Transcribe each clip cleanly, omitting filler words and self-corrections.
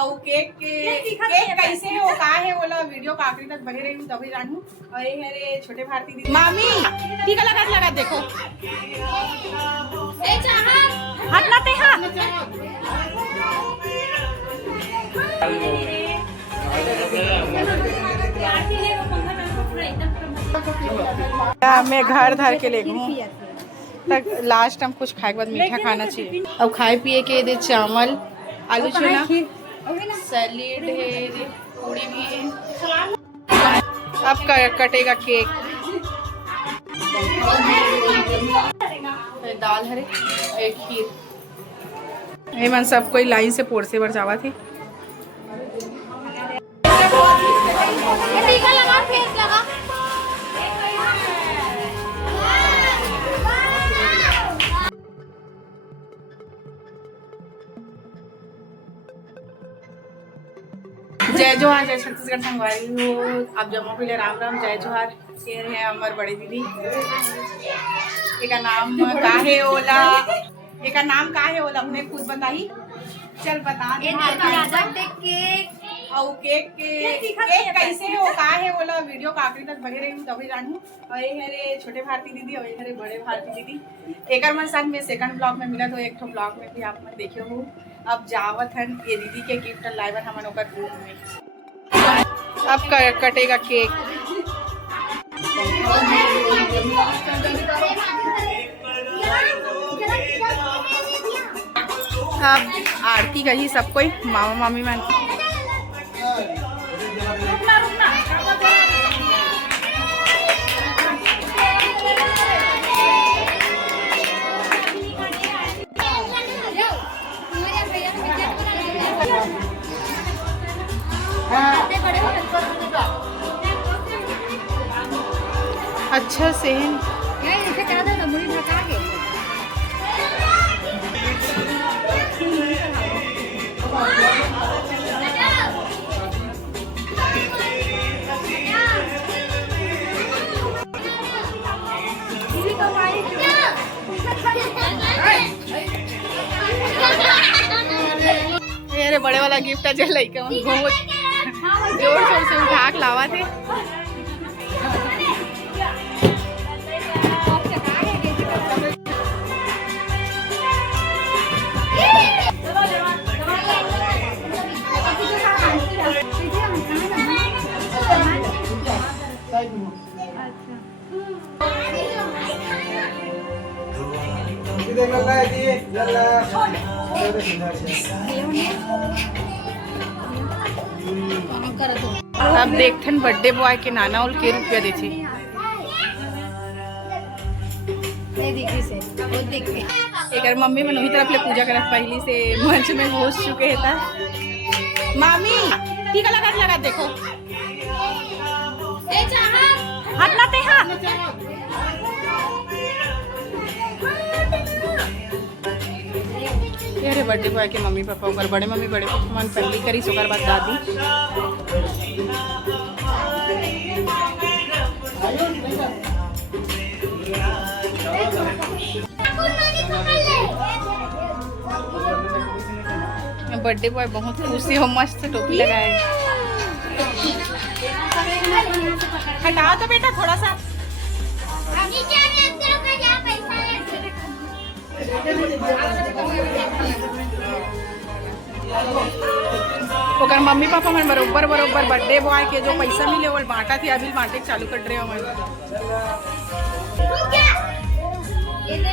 और केक कैसे हो का है बोला वीडियो का आखिरी तक बने रही हूँ तभी जानू। और ये है रे छोटे भारती दीदी मामी टीका लगा देखो हाथ लाते हाथ मैं घर धर के ले घूँ तक लास्ट हम कुछ खाए के बाद मीठा खाना चाहिए। अब खाए पिए के दे चावल आलू चना सैलेड है पूरी भी है। अब कटेगा केक दाल हरे एक खीर ये मन सब कोई लाइन से पोर से बर जावा थी। जय जोहार जय छत्तीसगढ़ संगवारी हो आप जमा पहले राम राम जय जोहार। ये है हमारे बड़े दीदी एक नाम का है ओला एक नाम का है ओला अपने खुद बताई चल बता दे। और केक कैसे हो का है बोला वीडियो का आखिरी तक बने रही हूँ तभी जानू। और ये है रे छोटे भारती दीदी और ये है रे बड़े भारती दीदी एक मन संग में सेकंड ब्लॉग में मिला तो एक ठो ब्लॉग में भी आप मन देखे हो। अब जावत हन ये दीदी के गिफ्ट लाइवर हमन ओकर रूम में। अब कटेगा केक अब आरती कही सब कोई मामा मामी मन अच्छा से मेरे बड़े वाला गिफ्ट है जो लइका बहुत जोर शोर से उठा के लावा थे। अब देखथन बर्थडे बॉय के नाना और के रुपया देती एक मम्मी में वही तरफ ले पूजा करत पहली से मंच में घुस चुके था। मामी टीका लगा देखो हाथ लाते हाथ ये बर्थडे बॉय के मम्मी पापा ओकर बड़े मम्मी बड़े पापा मन पहली करी ओकर बाद दादी बर्थडे बॉय बहुत खुशी हो मस्त टोपी लगाए। हटाओ तो बेटा थोड़ा सा ओकर मम्मी पापा मन बरोबर बर्थडे बॉय के जो पैसा मिले वो बांटा थी अभी बांटे चालू कर रहे हो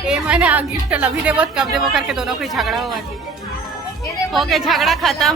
ये मैंने गिफ्ट अभी देवो कब देवो करके दोनों को झगड़ा हुआ हो गया झगड़ा खत्म।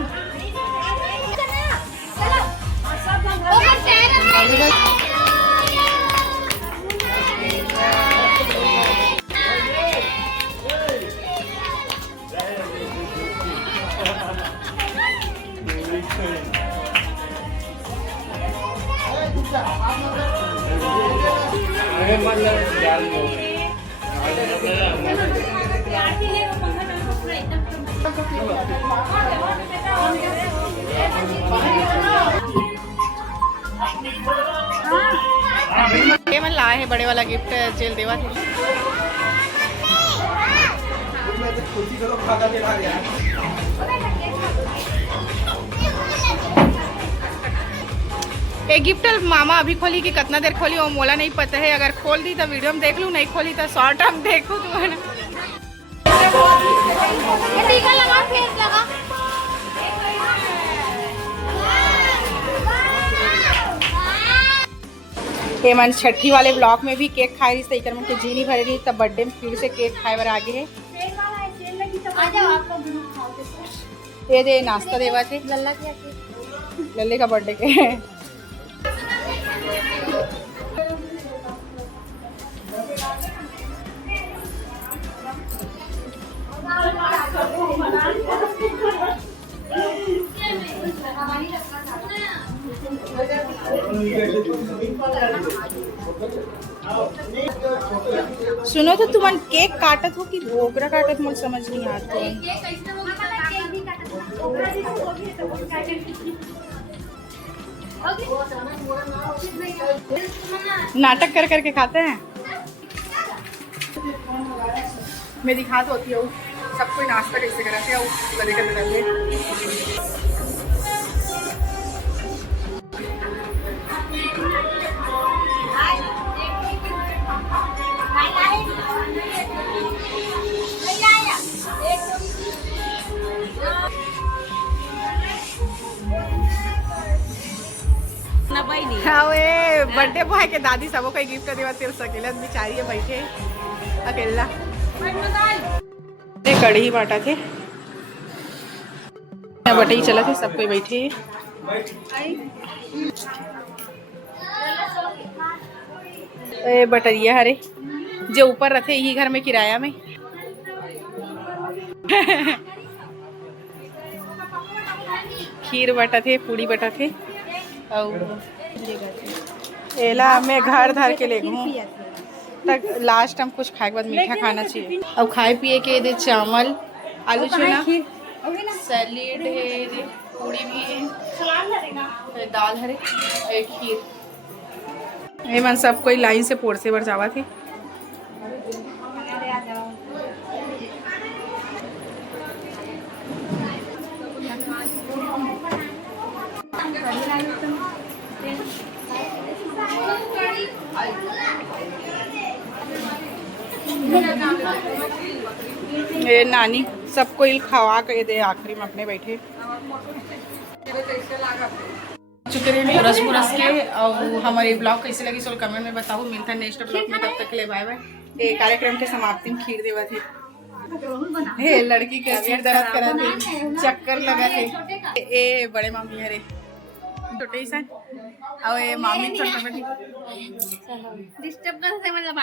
ये मन लाए है बड़े वाला गिफ्ट जेल देवा थे। एक गिफ्ट मामा अभी खोली कि कितना देर खोली वो मोला नहीं पता है। अगर खोल दी तो वीडियो में देख लूँ, नहीं खोली तो शॉर्ट टर्म देखूँ तुम्हारा। ये मन छठी वाले ब्लॉक में भी केक खाई रही थी, मन के जी नहीं भरे रही, तब बर्थडे में फिर से केक खाए बार आगे है। ये दे नाश्ता देवा थे लल्ले का बर्थडे के। सुनो तो तुम केक काटत हो कि घोगरा काटत, मुझे समझ नहीं आता। नाटक कर करके खाते हैं। मैं दिखात होती हूँ सबको नाश्ता कैसे कराते हो कदे कदे करके। हाँ बर्थडे बॉय के दादी सबको कोई गिफ्ट देवा तेरे सकेला बेचारी है बैठे अकेला। कढ़ी बांटा थे बटे ही चला थे सब कोई बैठे। बटरिया हरे जो ऊपर रखे यही घर में किराया में। खीर बटा थे, पूड़ी बटा थे और एला मैं घर धर के ले घूँ तक लास्ट हम कुछ खाए के बाद मीठा खाना चाहिए। अब खाए पिए के दे चावल आलू चना सैलेड है, पूड़ी भी है, दाल हरे एक खीर। ये मन सब कोई लाइन से पोर से बर जावा थे। ये नानी सबको खवा के दे आखिरी में अपने बैठे चुके रहे रस पुरस के। और हमारे ब्लॉग कैसे लगी सो कमेंट में बताओ। मिलता नेक्स्ट ब्लॉग में, तब तक के लिए बाय बाय। ये कार्यक्रम के समाप्ति में खीर देवा थे। हे लड़की के सिर दर्द करा थे, चक्कर लगा थे। ए बड़े मामी हरे छोटे ही सन और ये मामी छोटे डिस्टर्ब करते मतलब